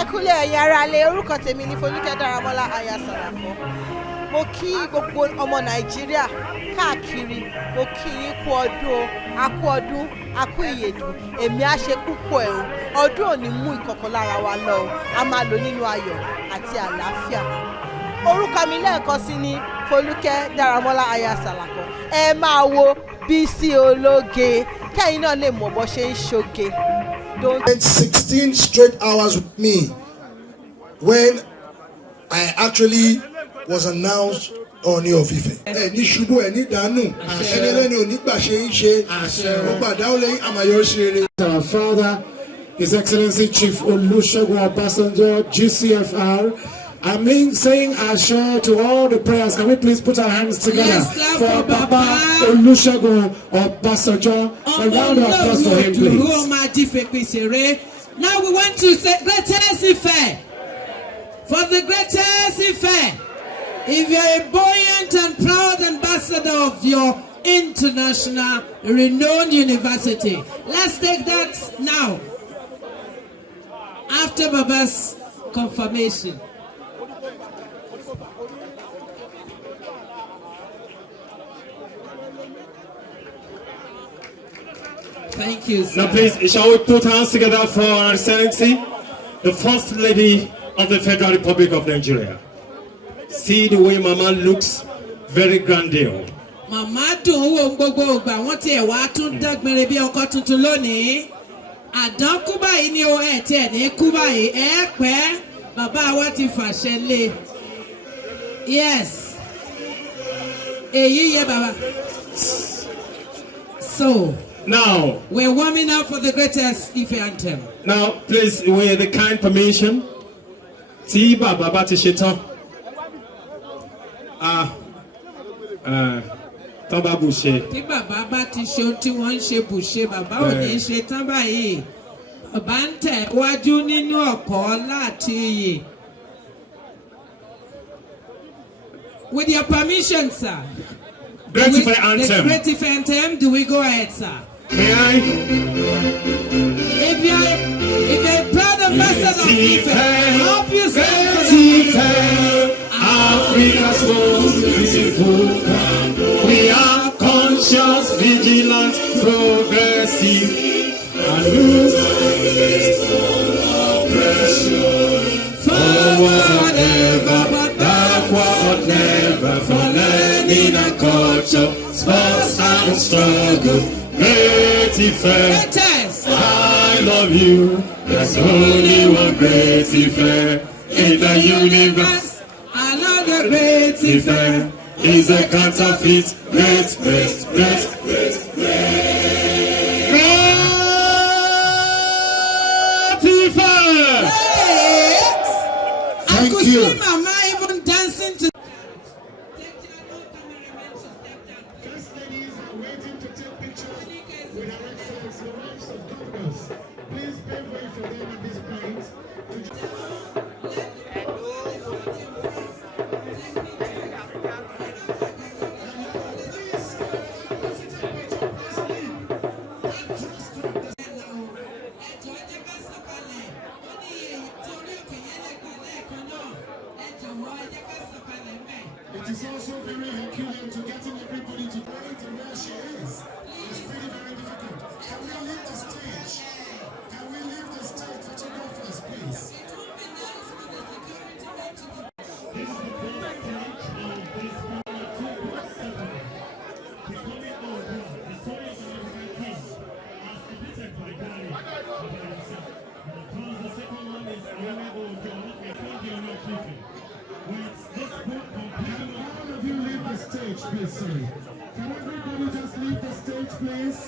Ẹ kúlẹ̀ ẹ̀yin ará ilé, orúkọ tèmi ni Folúkẹ́ Dáramọ́lá aya Sàràkọ́. Mo kí gbogbo ọmọ Nàìjíríà káàkiri, mo kí yín kú ọdún o, a kú ọdún, a kú ìyèdùn, èmi á ṣe púpọ̀ ẹ̀ o, ọdún ò ní mú ìkọ̀kan lára wa lọ o, a máa lò nínú ayọ̀ àti àlàáfíà. Orúkọ mi lẹ́ẹ̀kan sí ni Folúkẹ́ Dáramọ́lá aya Sàràkọ́. Ẹ máa wo Bísí Ológe, kẹ́yìn náà lè mọ̀ bó ṣe ń ṣoge. Spent 16 straight hours with me when I actually was announced Ooni of Ife. Ẹni ṣubú ẹni dànù, ẹni lẹ́nu onígbà ṣe ń ṣe, ọgbà dáwọ́lẹ́yìn àmàyọ̀ṣe rere. Our father, His Excellency Chief Olusegun Obasanjo, GCFR. I mean, saying Ashe to all the prayers. Can we please put our hands together for Baba Olusegun Obasanjo? A round of applause for him, please. Now we want to say greatest Ife. For the greatest Ife. If you're a buoyant and proud ambassador of your international renowned university, let's take that now. After Baba's confirmation. Thank you, sir. Now please, shall we put hands together for Her Excellency, the First Lady of the Federal Republic of Nigeria. See the way Mama looks, very grandiose. Mama dùn wo gbogbo ìgbà wọ́n ti ẹ̀ wá tún dágbére bí ọkọ tuntun lónìí. Àdán kú báyìí ni o ẹ̀ tí ẹ̀ ní kú báyìí ẹ̀ pẹ́ bàbá wa ti fàṣẹ lé. Yes. Èyí yẹ bàbá. So. Now, we're warming up for the greatest Ife anthem. Now, please, with the kind permission, tí bàbá bá ti ṣe tán. Tán bá bù ṣe. Tí bàbá bá ti ṣe ohun tí wọ́n ń ṣe bù ṣe, bàbá ò ní ṣe tán báyìí. Bàbá ń tẹ̀ wájú nínú ọ̀kọ́ láti iyè. With your permission, sir. Great Ife anthem. The great Ife anthem, do we go ahead, sir? May I? If you're a proud ambassador of Ife, help yourself. Africa's most beautiful crown. We are conscious, vigilant, progressive, and ruthless oppression. Forward ever, backward never, for learning and culture, sports and struggle. Great Ife, I love you. There's only one great Ife in the universe. Another great Ife is a counterfeit. Great Ife. I could see Mama even dancing to. First ladies are waiting to take pictures with Her Excellency, the wives of governors. Please pave way for them at this point. It is also very herculean to getting everybody to point to where she is. It's pretty very difficult. Can we leave the stage? Can we leave the stage? Photographers, please. This is the first stage of this 2.7. Becoming Odu'A, the story of an African king, as depicted by Gary himself. And of course, the second one is Oluremi Tinubu, the Ooni Of Ife. With this book completing, all of you leave the stage, please, sorry. Can everybody just leave the stage, please?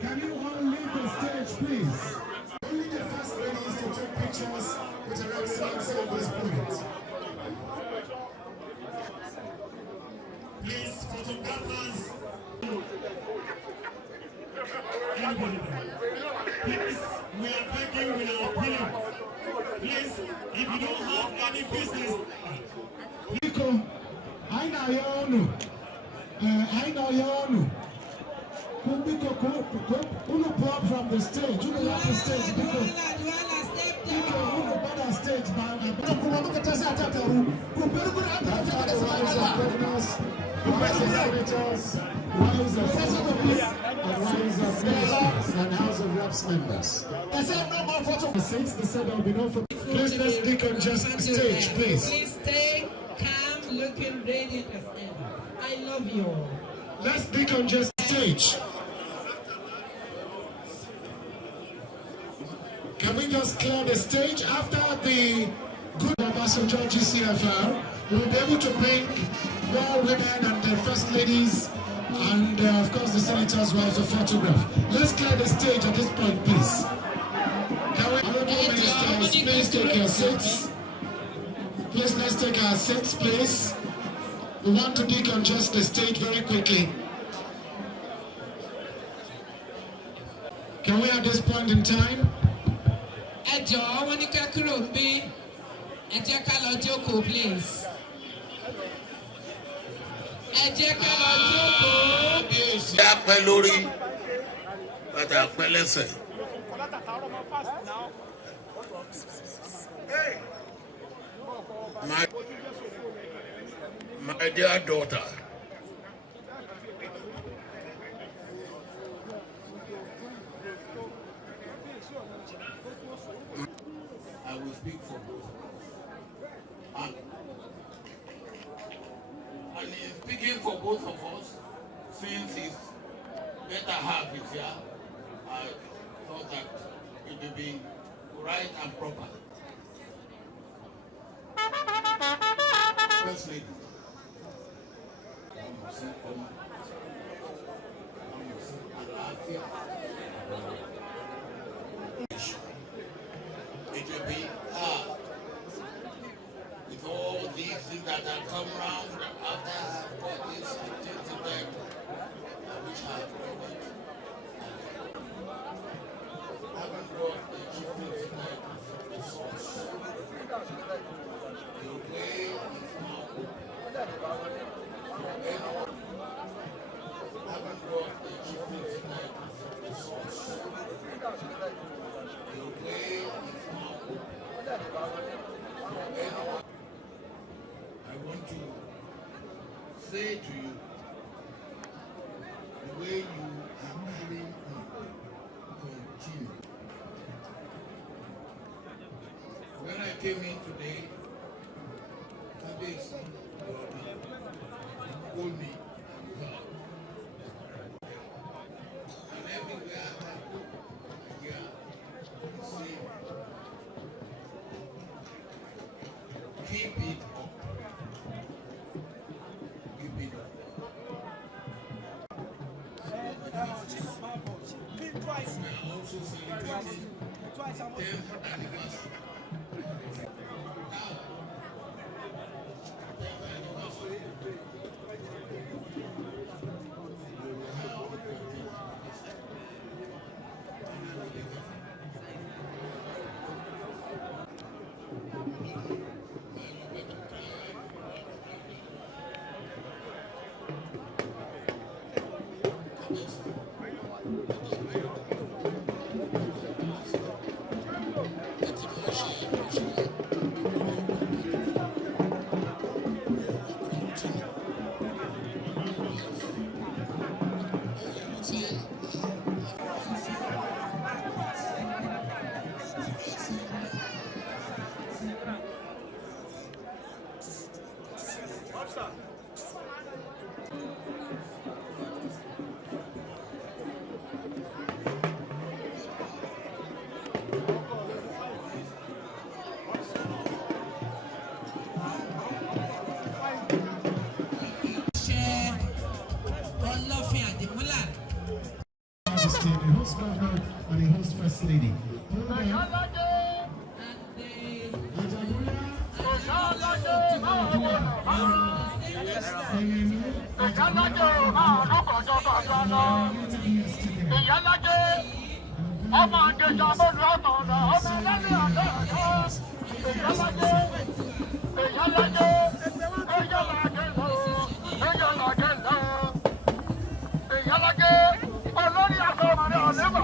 Can you all leave the stage, please? Only the first ladies to take pictures with Her Excellency at this point. Please, photographers. Anybody there? Please, we are begging with our opinion. Please, if you don't have any business. Nico, I know you. Who will pull up from the stage? Who will have the stage? Duala, step down. Who will better stage? Senators, wives of senators, and wives of mayors and House of Reps members. They said no more photo. Since they said there will be no photo. Please let's decongest the stage, please. Please stay calm, looking radiant as ever. I love you all. Let's decongest the stage. Can we just clear the stage after the good Asiwaju GCFR? We'll be able to bring more women and the first ladies and of course the senators will also photograph. Let's clear the stage at this point, please. Can we, honorable ministers, please take your seats. Please, let's take our seats, please. We want to decongest the stage very quickly. Can we at this point in time? Ẹ jọ̀ọ́, wọ́n ní ká kúrò ń bí. Ẹ jẹ́ ká lọ jókòó, please. Ẹ jẹ́ ká lọ jókòó. Ṣé a pẹ́ lórí bàtà pẹ́ lẹ́sẹ̀? My dear daughter, I will speak for both of us. And in speaking for both of us, since his better half is here, I thought that it would be right and proper. First lady. It will be hard with all these things that have come round after all this things to them. I wish I had brought it. I haven't brought the chieftain's tonight from the source. The way is now open. Anyone. I haven't brought the chieftain's tonight from the source. The way is now open. Anyone. I want to say to you, the way you are carrying on, continue. When I came in today, Kabesi told me, and everywhere I go, yeah, you see, keep it up. Keep it up. We are also celebrating 10th anniversary. Now, 10th anniversary. The host governor and the host first lady. Olórí àgbà ọmọdé ọ̀lẹ́wà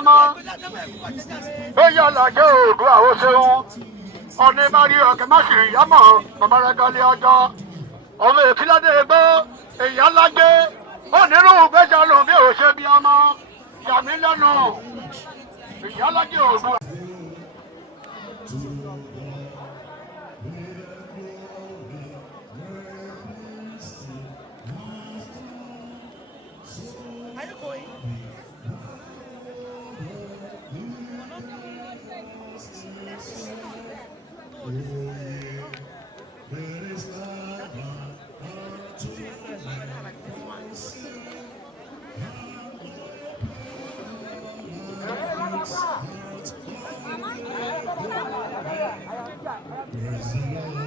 ọmọ. Bóyá làjẹ́ Oòduà ó ṣeun. Ọ̀ní Mari ọ̀kẹ́ má sì rí yámọ̀ bàbá rẹ̀ gọ́lé ọjọ́. Ọmọ èkìládé gbọ́ èyí alágbé. Onírúurú gbẹ́jà lòun bí òṣè bí ọmọ. Yàmí lẹ́nu. Èyí alágbé Oòduà. Praise the Lord.